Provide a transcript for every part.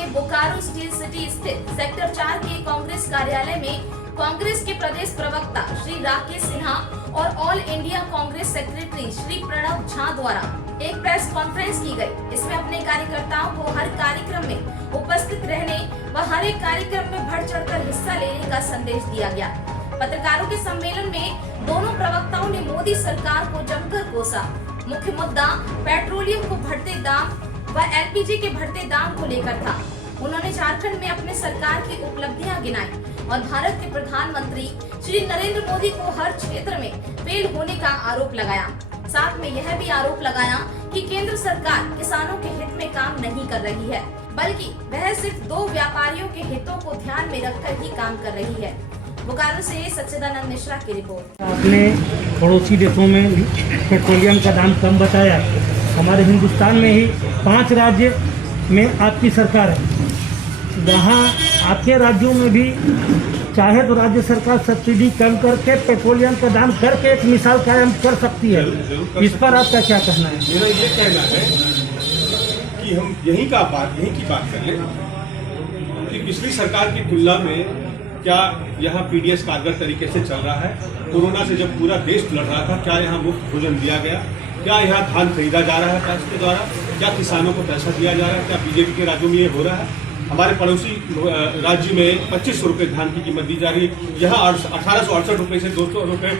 के Bokaro steel city स्थित sector 4 के कांग्रेस कार्यालय में कांग्रेस के प्रदेश प्रवक्ता श्री राकेश सिन्हा और all India Congress secretary Shri Pranav Jha द्वारा एक प्रेस कॉन्फ्रेंस की गई। इसमें अपने कार्यकर्ताओं को हर कार्यक्रम में उपस्थित रहने व हर एक कार्यक्रम में बढ़ चढ़कर हिस्सा लेने का संदेश दिया गया। पत्रकारों के सम्मेलन में दोनों प्रवक्ताओं ने मोदी सरकार को जमकर कोसा। मुख्य मुद्दा पेट्रोलियम को बढ़ते दाम व एलपीजी के बढ़ते दाम को लेकर था। उन्होंने झारखंड में अपने सरकार की उपलब्धियां गिनाई और भारत के प्रधानमंत्री श्री नरेंद्र मोदी को हर क्षेत्र में फेल होने का आरोप लगाया। साथ में यह भी आरोप लगाया कि केंद्र सरकार किसानों के हित में काम नहीं कर रही है, बल्कि वह सिर्फ दो व्यापारियों के हितों को ध्यान में रखकर ही काम कर रही है। बोकारो से सच्चिदानंद मिश्रा की रिपोर्ट। आपने पड़ोसी देशों में पेट्रोलियम का दाम कम बताया, हमारे हिंदुस्तान में ही 5 राज्य में आपकी सरकार है, वहाँ आपके राज्यों में भी चाहे तो राज्य सरकार सब्सिडी कम करके पेट्रोलियम का दाम करके एक मिसाल कायम कर सकती है। इस पर आपका क्या कहना है? मेरा ये कहना है कि हम यहीं की बात कर लें कि पिछली सरकार की तुलना में क्या यहाँ पीडीएस कारगर तरीके से चल रहा है? कोरोना से जब पूरा देश लड़ रहा था, क्या यहाँ मुफ्त भोजन दिया गया? क्या यहाँ धान खरीदा जा रहा है पैसे के द्वारा? क्या किसानों को पैसा दिया जा रहा है? क्या बीजेपी के राज्यों में ये हो रहा है? हमारे पड़ोसी राज्य में 2500 रुपये धान की कीमत दी जा रही है, यहाँ 1868 रुपये से 200 रुपये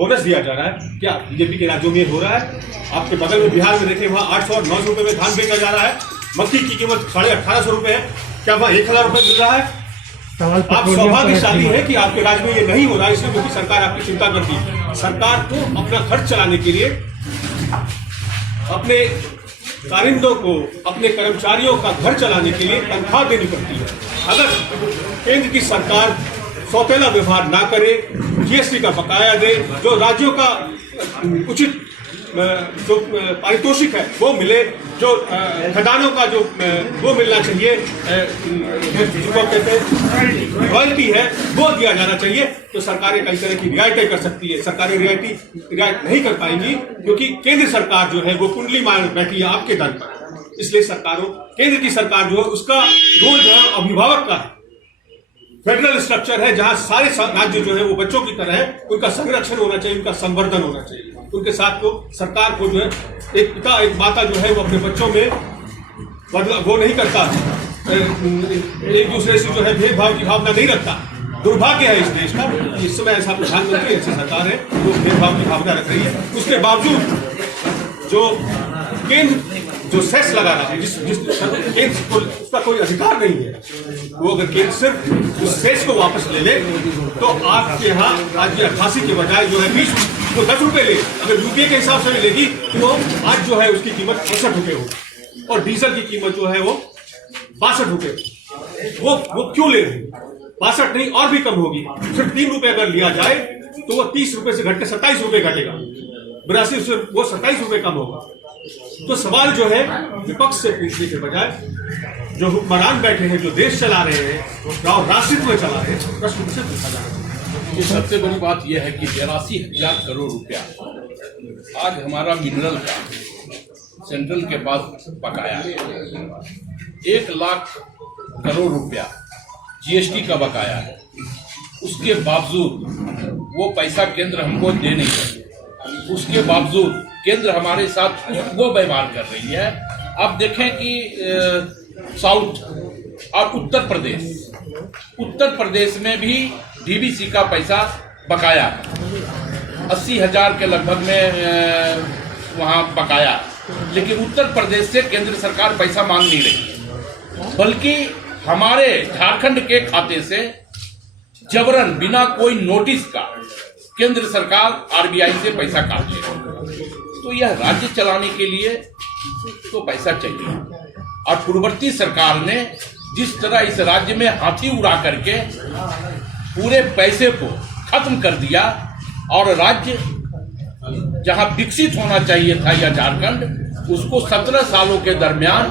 बोनस दिया जा रहा है। क्या बीजेपी के राज्यों में हो रहा है? आपके बगल में बिहार में देखें, वहाँ 800 और 900 रुपये में धान बेचा जा रहा है। मक्की की कीमत 1850 रुपये है, क्या वहाँ 1000 रुपये मिल रहा है? आप सौभाग्यशाली है कि आपके राज्य में ये नहीं हो रहा है, इसलिए क्योंकि सरकार आपकी चिंता करती है। सरकार को अपना खर्च चलाने के लिए अपने कारिंदों को, अपने कर्मचारियों का घर चलाने के लिए तनख्वाह देनी पड़ती है। अगर केंद्र की सरकार सौतेला व्यवहार ना करे, जीएसटी का बकाया दे, जो राज्यों का उचित जो पारितोषिक है वो मिले, जो खदानों का जो वो मिलना चाहिए, जिसको कहते हैं रॉयल्टी है, वो दिया जाना चाहिए, तो सरकारें कई तरह की रियायतें कर सकती है। सरकारें रियायत नहीं कर पाएंगी क्योंकि केंद्र सरकार जो है वो कुंडली मार बैठी है आपके दर पर। इसलिए केंद्र की सरकार जो है उसका रोल जो है अभिभावक का है। फेडरल स्ट्रक्चर है जहां सारे राज्य जो है वो बच्चों की तरह है, उनका संरक्षण होना चाहिए, उनका संवर्धन होना चाहिए। उनके साथ को सरकार को जो है एक पिता एक माता जो है वो अपने बच्चों में वो नहीं करता, एक दूसरे से जो है भेदभाव की भावना नहीं रखता। दुर्भाग्य है इस देश का, इस समय ऐसा प्रधानमंत्री ऐसी सरकार है वो भेदभाव की भावना रख रही है। उसके बावजूद जो केंद्र जो सेस लगा रहा है, जिस केंद्र को उसका कोई अधिकार नहीं है, वो अगर केंद्र सिर्फ उस सेस को वापस ले ले तो आपके यहाँ राज्य 88 के बजाय जो है 20 वो 10 रुपए ले, अगर यूपीए के हिसाब से मिलेगी तो आज जो है उसकी कीमत 65 रुपए होगी और डीजल की कीमत जो है वो 62 रुपए। वो क्यों ले रही? 62 नहीं और भी कम होगी। सिर्फ 3 रुपए अगर लिया जाए तो वो 30 रुपए से घट के 27 रुपए घटेगा, 82 से वो 27 रुपए कम होगा। तो सवाल जो है विपक्ष से पूछने के बजाय जो हुक्मरान बैठे हैं, जो देश चला रहे हैं और राष्ट्रहित में चला रहे हैं, प्रश्न से पूछा जा रहा है। सबसे बड़ी बात यह है कि 83,000 करोड़ रुपया आज हमारा मिनरल का सेंट्रल के पास बकाया है। 1 लाख करोड़ रुपया जीएसटी का बकाया है। उसके बावजूद वो पैसा केंद्र हमको दे नहीं रही, उसके बावजूद केंद्र हमारे साथ वो व्यवहार कर रही है। अब देखें कि साउथ और उत्तर प्रदेश में भी डीबीसी का पैसा बकाया 80,000 के लगभग में वहाँ बकाया, लेकिन उत्तर प्रदेश से केंद्र सरकार पैसा मांग नहीं रही, बल्कि हमारे झारखंड के खाते से जबरन बिना कोई नोटिस का केंद्र सरकार आरबीआई से पैसा काट ले रही है। तो यह राज्य चलाने के लिए तो पैसा चाहिए, और पूर्ववर्ती सरकार ने जिस तरह इस राज्य में हाथी उड़ा करके पूरे पैसे को खत्म कर दिया, और राज्य जहां विकसित होना चाहिए था या झारखंड, उसको 17 सालों के दरमियान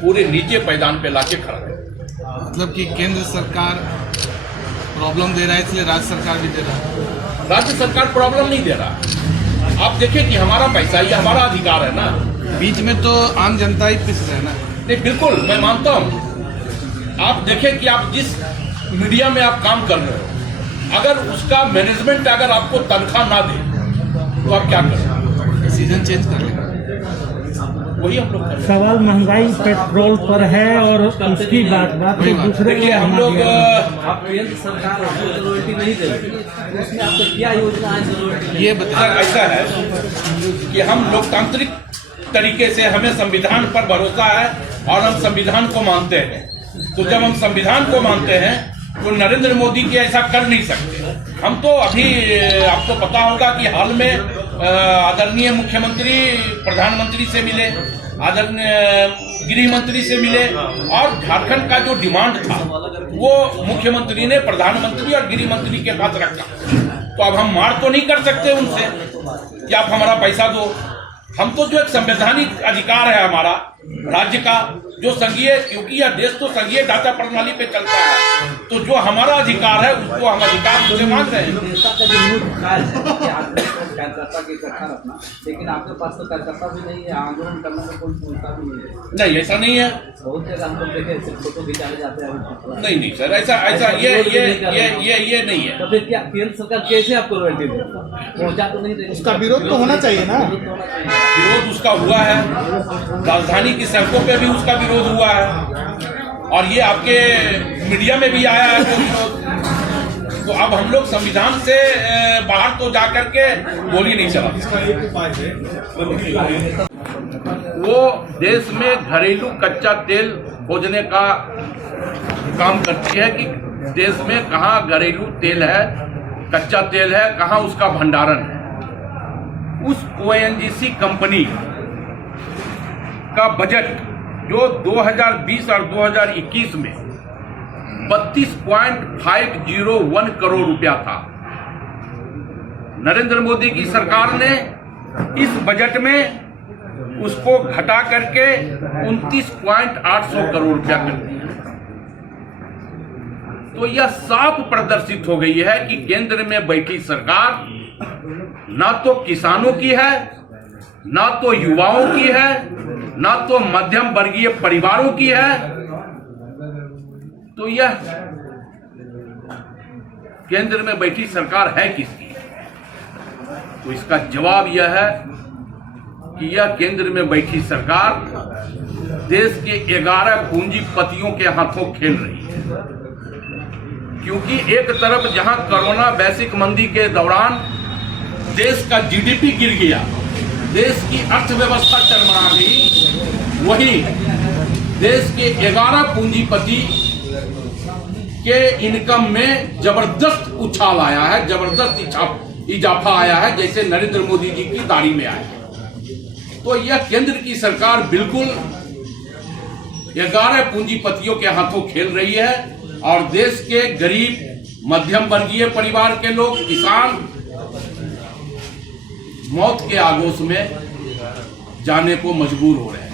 पूरे नीचे पैदान पे लाके खड़ा है। मतलब कि केंद्र सरकार प्रॉब्लम दे रहा है, इसलिए राज्य सरकार भी दे रहा है। राज्य सरकार प्रॉब्लम नहीं दे रहा। आप देखें कि हमारा पैसा, ये हमारा अधिकार है ना। बीच में तो आम जनता ही पिस रहा है ना। नहीं, बिल्कुल मैं मानता हूँ, आप देखें कि आप जिस मीडिया में आप काम कर रहे हो, अगर उसका मैनेजमेंट अगर आपको तनख्वाह ना दे तो आप क्या करें? सीजन चेंज कर लेंगे। वही हम लोग कर रहे हैं। सवाल महंगाई पेट्रोल पर है और उसकी बात वही बात। दूसरे देखिए हम लोग आप केंद्र सरकार आपको रॉयल्टी नहीं दे रही, उसमें आपका क्या योजना है जो रॉयल्टी ये बताएं। ऐसा है कि हम लोकतांत्रिक तरीके से, हमें संविधान पर भरोसा है और हम संविधान को मानते हैं। तो जब हम संविधान को मानते हैं तो नरेंद्र मोदी जी ऐसा कर नहीं सकते। हम तो अभी आपको पता होगा कि हाल में आदरणीय मुख्यमंत्री प्रधानमंत्री से मिले, आदरणीय गृह मंत्री से मिले और झारखंड का जो डिमांड था वो मुख्यमंत्री ने प्रधानमंत्री और गृह मंत्री के पास रखा। तो अब हम मार तो नहीं कर सकते उनसे कि आप हमारा पैसा दो। हम तो जो एक संवैधानिक अधिकार है हमारा राज्य का, जो संघीय, क्योंकि यह देश तो संघीय ढांचा प्रणाली पे चलता है, तो जो हमारा अधिकार है उसको हम अधिकार उनसे मांग रहे हैं। नेता का जो मूल ख्याल है कि आपके पास कार्यकर्ता की इकट्ठा रखना, लेकिन आपके पास तो कार्यकर्ता भी नहीं है, आंदोलन करने का कोई क्षमता भी नहीं है। नहीं, ऐसा नहीं है। बहुत जगह हम लोग देखे सिर्फ फोटो खिंचाने जाते हैं। नहीं सर, ऐसा ये नहीं है। तो फिर क्या केंद्र सरकार कैसे आपको रॉयल्टी दे? पहुंचा तो नहीं देगी। उसका विरोध तो होना चाहिए ना। विरोध तो होना चाहिए। विरोध उसका हुआ है, राजधानी की सड़कों पे भी उसका विरोध हुआ है और ये आपके मीडिया में भी आया है वो विरोध। तो अब हम लोग संविधान से बाहर तो जाकर के गोली नहीं चला। वो देश में घरेलू कच्चा तेल खोजने का काम करती है कि देश में कहाँ घरेलू तेल है, कच्चा तेल है, कहाँ उसका भंडारण है। उस ONGC कंपनी का बजट जो 2020 और 2021 में 32.501 करोड़ रुपया था, नरेंद्र मोदी की सरकार ने इस बजट में उसको घटा करके 29.800 करोड़ रुपया कर दिया। तो यह साफ प्रदर्शित हो गई है कि केंद्र में बैठी सरकार ना तो किसानों की है, ना तो युवाओं की है, ना तो मध्यम वर्गीय परिवारों की है। तो यह केंद्र में बैठी सरकार है किसकी? तो इसका जवाब यह है कि यह केंद्र में बैठी सरकार देश के 11 पूंजीपतियों के हाथों खेल रही है। क्योंकि एक तरफ जहां कोरोना वैश्विक मंदी के दौरान देश का GDP गिर गया, देश की अर्थव्यवस्था चरमरा गई, वही देश के 11 पूंजीपति के इनकम में जबरदस्त उछाल आया है, जबरदस्त इजाफा आया है, जैसे नरेंद्र मोदी जी की दाढ़ी में आया। तो यह केंद्र की सरकार बिल्कुल 11 पूंजीपतियों के हाथों खेल रही है और देश के गरीब मध्यम वर्गीय परिवार के लोग, किसान मौत के आगोश में जाने को मजबूर हो रहे हैं।